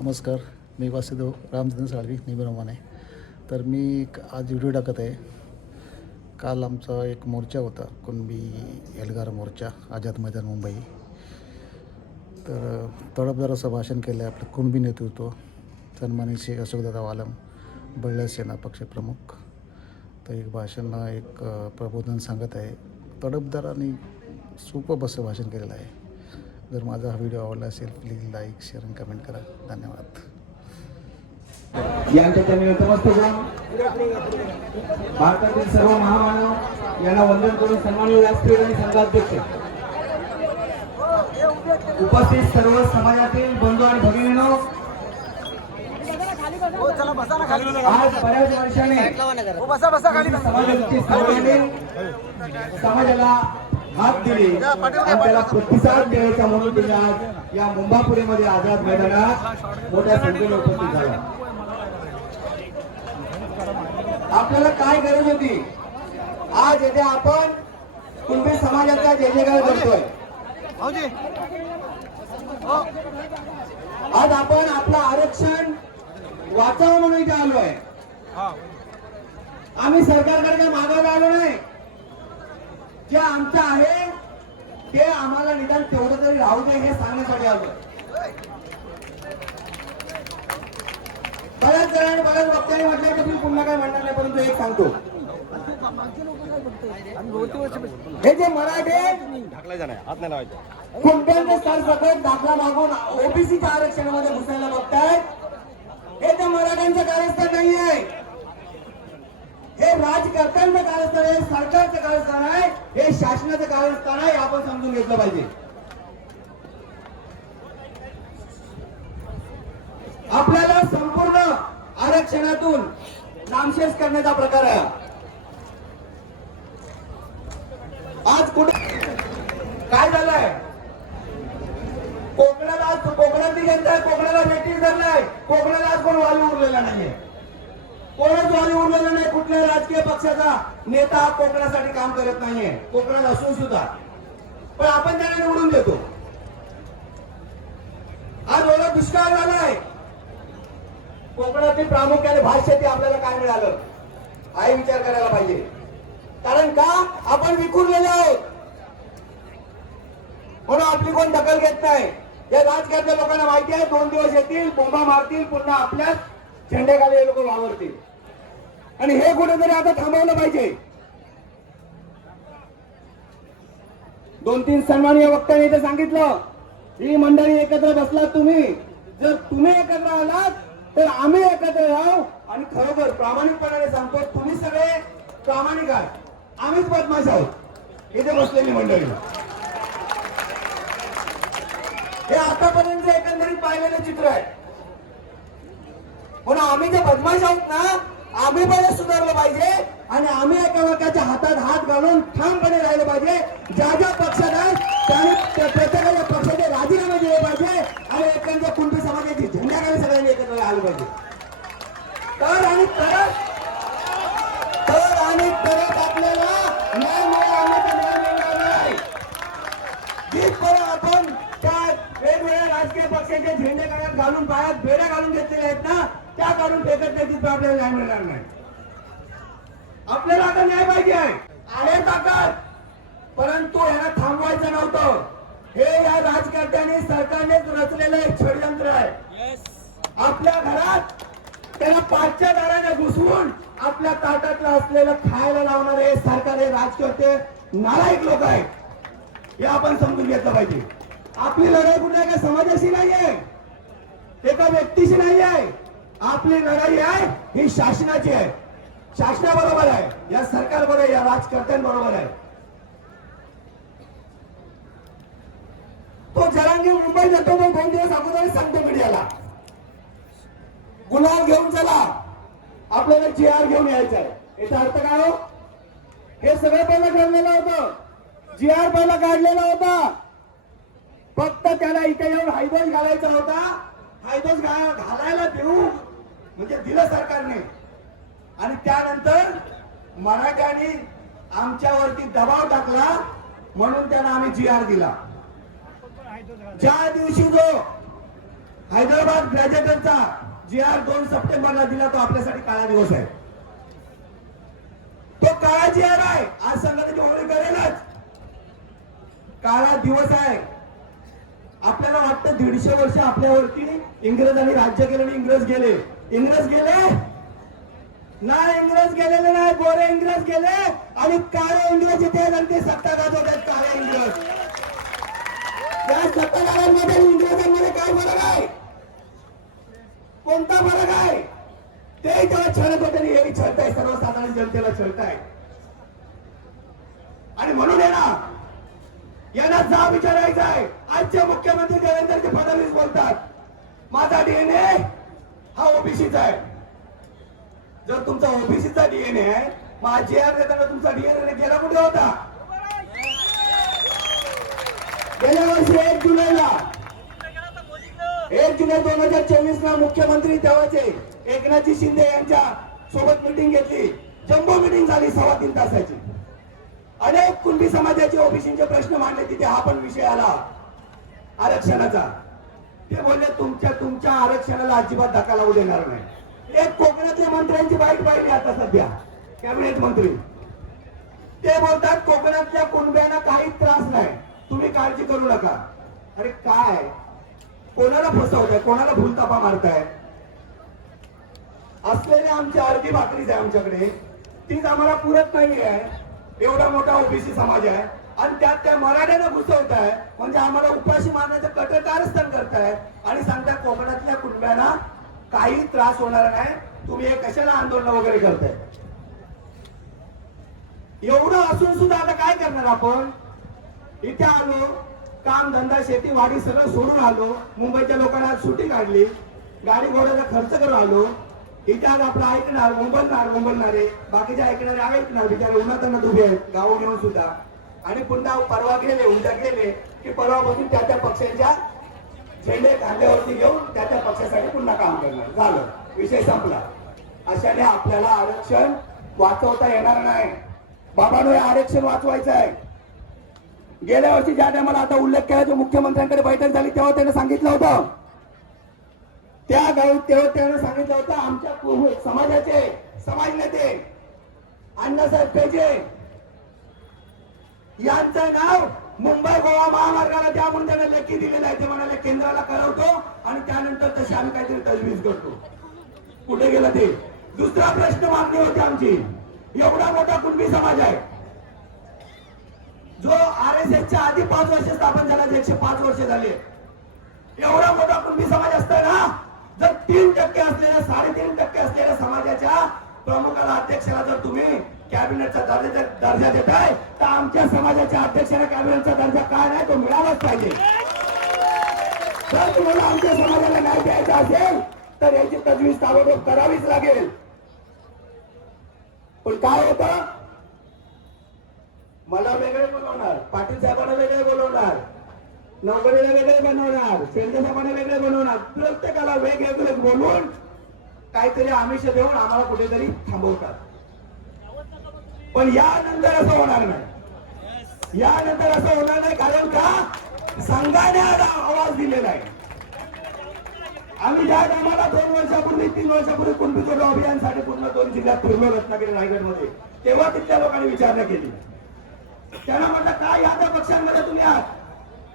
नमस्कार मी वासुदेव रामचंद्र साळवी निबरमाने तर मी एक आज व्हिडिओ टाकत आहे. काल आमचा एक मोर्चा होता कुणबी एल्गार मोर्चा आझाद मैदान मुंबई. तर तडपदार असं भाषण केलं आहे आपलं कुणबी नेतृत्व सन्मानित शेख अशोकदादा वालम बळल्या सेना पक्षप्रमुख तर एक भाषण एक प्रबोधन सांगत आहे. तडपदार आणि सोपं असं भाषण केलेलं आहे. जर माझा हा व्हिडिओ आवडला असेल प्लीज लाईक शेअर आणि कमेंट करा. धन्यवाद. यांच्या होऊन भारतातील सर्व महामानव यांना वंदन करून सन्माननीय व्यासपीठ आणि संघाध्यक्ष. उपस्थित सर्व समाजातील बंधू आणि भगिनीनो आज बऱ्याच वर्षाने समाजाला हात दिली. आणि त्याला प्रतिसाद द्यायचा म्हणून तुम्ही आज या मुंबापुरीमध्ये आझाद मैदानात मोठ्या संख्येने उपस्थित झाला. आपल्याला काय गरज होती? आज येथे आपण कुणबी समाजाचा जय जयकार करतोय आज आपण आपलं आरक्षण वाचावं म्हणून इथे आलोय. आम्ही सरकारकडे काही दे हे सांगण्यासाठी आलो बऱ्याच जणांनी बऱ्याच वक्त्यांनी म्हटलं की मी पुन्हा काय म्हणणार नाही परंतु एक सांगतो. हे जे मराठे नाही नाही कुंट्यांचे सरसकट दाखला मागून ओबीसीच्या आरक्षणामध्ये घुसायला बघतायत. हे त्या मराठ्यांचं कारस्थान नाहीये. हे राजकर्त्यांचं कारस्थान आहे सरकारचं कारस्थान आहे हे शासनाचं कारस्थान आहे आपण समजून घेतलं पाहिजे. आपल्याला संपूर्ण आरक्षणातून नामशेष करण्याचा प्रकार आहे. आज कुठे काय झालंय? कोकणाला आज कोकणातली जनता आहे, कोकणाला ब्रिटिश धरलाय. कोकणाला आज कोण वाली उरलेला नाहीये. कोणच वाली उरलेला नाही कुठल्याही राजकीय पक्षाचा नेता कोकणासाठी काम करत नाहीये. कोकणात असून सुद्धा. पण आपण त्यांना निवडून देतो. आज ओला दुष्काळ झालाय. कोकणातील प्रामुख्याने भाष्य शेती आपल्याला काय मिळालं? हा विचार करायला पाहिजे. कारण का? आपण विखुरलेले आहोत. म्हणून आपली कोण दखल घेत नाही? या राजकारण्या लोकांना माहिती आहे दोन दिवस येतील बोंबा मारतील पुन्हा आपल्याच झेंड्याखाली हे लोक वावरतील. आणि हे कुठेतरी आता थांबवलं पाहिजे. दोन तीन सन्माननीय वक्त्यांनी इथे सांगितलं ही मंडळी एकत्र बसलात तुम्ही. जर तुम्ही एकत्र आलात तर आम्ही एकत्र राहू आणि खरोखर प्रामाणिकपणाने सांगतो तुम्ही सगळे प्रामाणिक आहात. आम्हीच बदमाश आहोत. इथे बसलेली मंडळी. हे आतापर्यंत एकंदरीत पाहिलेलं चित्र आहे. पण आम्ही जे बदमाश आहोत ना आम्ही पण सुधारलं पाहिजे आणि आम्ही एकामेकाच्या हातात हात घालून ठामपणे राहिलं पाहिजे. ज्या ज्या पक्षात आहे तर आणि तरच तर आणि तरच आपल्याला न्याय मिळेल न्याय जिथपर्यंत आपण त्या वेगवेगळ्या राजकीय पक्षाचे झेंडे काढत घालून पायात बेड्या घालून घेतलेल्या आहेत ना त्या काढून फेकत नाही तिथं आपल्याला न्याय मिळणार नाही. आपल्याला आता न्याय पाहिजे आहे. आहे ताकद परंतु ह्यांना थांबवायचं नव्हतं. हे या राजकारत्यांनी सरकारनेच रचलेलं एक षडयंत्र आहे. आपल्या घरात त्याला पाचच्या दाराने घुसवून आपल्या ताटातलं असलेलं खायला लावणारे सरकार हे राजकर्ते नालायक लोक आहेत. हे आपण समजून घेतलं पाहिजे. आपली लढाई कुठे एका समाजाशी नाहीये. एका व्यक्तीशी नाही आहे आपली लढाई आहे ही शासनाची आहे. शासनाबरोबर आहे. या सरकारबरोबर आहे, या राजकर्त्यांबरोबर आहे. तो जरांगी मुंबई जातो तो दोन दिवस अगोदर सांगतो मीडियाला. गुलाब घेऊन चला. आपल्याला जी आर घेऊन यायचं आहे याचा अर्थ काय हो? हे सगळं पहिलं ठरलेलं होतं. जी आर पहिला काढलेला होता. फक्त त्याला इथे येऊन हायदोस घालायचा होता. हायदोस घा- घालायला देऊ म्हणजे दिलं सरकारने. आणि त्यानंतर मराठ्यांनी आमच्यावरती दबाव टाकला म्हणून त्यांना आम्ही जी आर दिला. ज्या दिवशी जो हैदराबाद ग्रॅज्युएटरचा जी आर दोन सप्टेंबरला दिला तो आपल्यासाठी काळा दिवस आहे. तो काळा जी आर आहे आज संघटनेची ओळख करेलच. काळा दिवस आहे. आपल्याला वाटतं दीडशे वर्ष आपल्यावरती इंग्रजांनी राज्य केलं आणि इंग्रज गेले. इंग्रज गेले? ना इंग्रज गेलेले नाही गोरे इंग्रज गेले आणि काळे इंग्रज इथे नंतर आणि ते सत्ता गाजवतात काळे इंग्रज. त्या सत्ताधाऱ्यांमध्ये गाजांमध्ये इंग्रजांमध्ये काय फरक आहे? कोणता फरक आहे. ते जेव्हा छळत होते आणि हेही छळताय सर्वसाधारण जनतेला छळताय आणि म्हणून आहे ना यांना जा विचारायचा आहे. आजचे मुख्यमंत्री देवेंद्रजी फडणवीस बोलतात माझा डीएनए हा ओबीसीचा आहे. जर तुमचा ओबीसीचा डीएनए आहे मग जे आर देताना तुमचा डीएनए गेला कुठे होता? गेल्या वर्षी एक जुलैला एक जुलै दोन हजार चोवीस ला मुख्यमंत्री तेव्हाचे एकनाथजी शिंदे यांच्या सोबत मिटिंग घेतली. जम्बो मिटिंग झाली सव्वा तीन तासाची. अनेक कुणबी समाजाचे ओबीसीचे प्रश्न मांडले तिथे हा पण विषय आला. आरक्षणाचा. ते बोलले तुमच्या तुमच्या आरक्षणाला अजिबात धक्का लावू देणार नाही. एक कोकणातल्या मंत्र्यांची वाईट पाहिली आता सध्या कॅबिनेट मंत्री. ते बोलतात कोकणातल्या कुणब्यांना काही त्रास नाही. तुम्ही काळजी करू नका. अरे काय? कोणाला फसवताय? कोणाला भूलतापा मारताय? असलेले आमची अर्धी भाकरीच आहे आमच्याकडे. तीच आम्हाला पुरत नाही आहे एवढा मोठा ओबीसी समाज आहे. आणि त्यात त्या मराठ्याला घुसवताय. म्हणजे आम्हाला उपाशी मारण्याचं कठोर कारस्थान करताय. आणि सांगताय कोकणातल्या कुटुंबांना काही त्रास होणार नाही. तुम्ही हे कशाला आंदोलन वगैरे करताय? एवढं असून सुद्धा आता काय करणार आपण? इथे आलो. काम धंदा शेती वाडी सगळं सोडून आलो. मुंबईच्या लोकांना आज सुट्टी काढली. गाडी घोड्याचा खर्च करून आलो. इथे आज आपलं ऐकणार मुंबलणार मुंबलणारे बाकीचे ऐकणारे ऐकणार बिचारे उन्हात उभे आहेत. गाव घेऊन सुद्धा. आणि पुन्हा परवा गेले उद्या गेले की परवापासून त्या त्या पक्षांच्या झेंडे कांद्यावरती घेऊन त्या त्या पक्षासाठी पुन्हा काम करणार. झालं. विषय संपला. अशाने आपल्याला आरक्षण वाचवता येणार नाही. बाबांनो हे आरक्षण वाचवायचं आहे. गेल्या वर्षी ज्या टायमाला आता उल्लेख केला जो मुख्यमंत्र्यांकडे बैठक झाली तेव्हा त्याने सांगितलं होतं. त्या गावी तेव्हा त्यानं सांगितलं होतं आमच्या समाजाचे समाज नेते अण्णासाहेब पेजे यांचं नाव मुंबई गोवा महामार्गाला त्या म्हणून त्याने लेखी दिलेलं आहे. ते म्हणाले केंद्राला करवतो आणि त्यानंतर तशी आम्ही काहीतरी तजवीज करतो. कुठे गेलं ते? दुसरा प्रश्न मागणी होती आमची. एवढा मोठा कुणबी समाज आहे. जो आर एस एसच्या आधी पाच वर्ष स्थापन झाला एकशे पाच वर्ष झाले. एवढा मोठा कुणबी समाज असताना जर तीन टक्के असलेल्या साडेतीन टक्के असलेल्या समाजाच्या प्रमुखाला अध्यक्षाला जर तुम्ही कॅबिनेटचा दर्जा दर्जा देताय तर आमच्या समाजाच्या अध्यक्षाला कॅबिनेटचा दर्जा काय नाही तो मिळालाच पाहिजे. जर तुम्हाला आमच्या समाजाला न्याय द्यायचा असेल तर याची तजवीज ताबडतोब करावीच लागेल. पण काय होतं? मला वेगळे बोलवणार पाटील साहेबांना वेगळे बोलवणार नौकरीला वेगळे बनवणार. शेंदे साहेबांना वेगळे बनवणार. प्रत्येकाला वेगवेगळे बोलून काहीतरी आमिष देऊन आम्हाला कुठेतरी थांबवतात. पण यानंतर असं होणार नाही. यानंतर असं होणार नाही कारण का? संघाने आता आवाज दिलेला आहे. आम्ही ज्या कामाला दोन वर्षापूर्वी तीन वर्षापूर्वी कुणबी अभियानसाठी पूर्ण दोन जिल्ह्यात फिरलो रत्नागिरी रायगडमध्ये तेव्हा तिथल्या लोकांनी विचारणा केली. त्यांना म्हटलं काय या त्या पक्षांमध्ये तुम्ही आहात?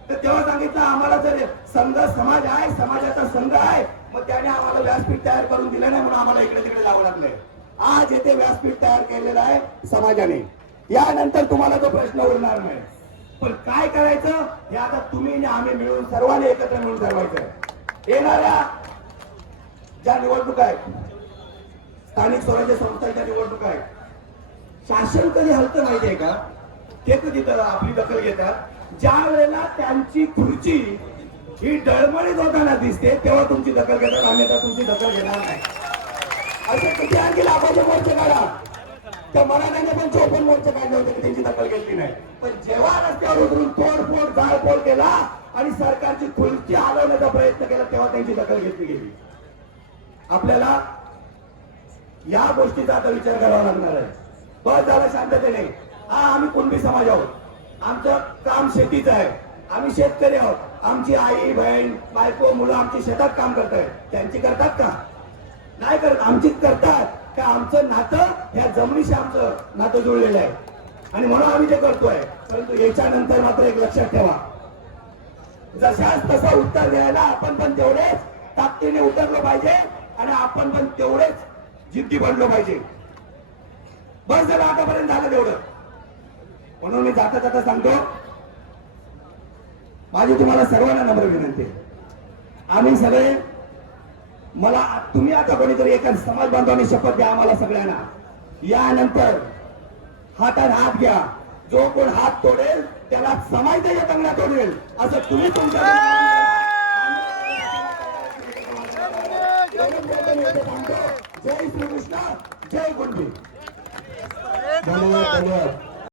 तर तेव्हा सांगितलं आम्हाला जर संघ समाज आहे समाजाचा संघ आहे मग त्याने आम्हाला व्यासपीठ तयार करून दिलं नाही म्हणून आम्हाला इकडे तिकडे जावं लागलंय. आज येथे व्यासपीठ तयार केलेलं आहे समाजाने. यानंतर तुम्हाला तो प्रश्न उरणार नाही. पण काय करायचं? हे आता तुम्ही आणि आम्ही मिळून सर्वांनी एकत्र मिळून ठरवायचं. येणाऱ्या ज्या निवडणुका आहेत स्थानिक स्वराज्य संस्थांच्या निवडणुका आहेत शासन कधी हलतं माहितीये का? ते कधी तर आपली दखल घेतात. ज्या वेळेला त्यांची खुर्ची ही डळमळीत होताना दिसते तेव्हा तुमची दखल घेतात अन्यथा तुमची दखल घेणार नाही. असे किती आणखी लाभाचे मोर्चे काढा. त्या मराठ्याने पण चोपन्न मोर्चे काढले होते की त्यांची दखल घेतली नाही. पण जेव्हा रस्त्यावर उतरून तोडफोड जाळफोड केला आणि सरकारची खुर्ची हलवण्याचा प्रयत्न केला तेव्हा त्यांची दखल घेतली गेली. आपल्याला या गोष्टीचा आता विचार करावा लागणार आहे. बस झाला शांततेने. हा आम्ही कुणबी समाज आहोत. आमचं काम शेतीचं आहे. आम्ही शेतकरी आहोत. आमची आई बहीण बायको मुलं आमची शेतात काम करत आहेत त्यांची करतात का? नाही करत. आमचीच करतात. का आमचं नातं ह्या जमिनीशी आमचं नातं जुळलेलं आहे. आणि म्हणून आम्ही ते करतोय. परंतु याच्यानंतर मात्र एक लक्षात ठेवा. जशाच तसा उत्तर द्यायला आपण पण तेवढेच ताकदीने उतरलो पाहिजे आणि आपण पण तेवढेच जिद्दी बनलो पाहिजे. बस जर आतापर्यंत झालं तेवढं. म्हणून मी जाता जाता सांगतो माझी तुम्हाला सर्वांना नम्र विनंती आम्ही सगळे मला तुम्ही आता कोणीतरी एका समाज बांधवांनी शपथ द्या आम्हाला सगळ्यांना. यानंतर हातात हात घ्या. जो कोण हात तोडेल त्याला समाजाच्या तंगड्या तोडेल असं तुम्ही तुमच्या जय श्रीकृष्ण जय गुंडी धन्यवाद धन्यवाद.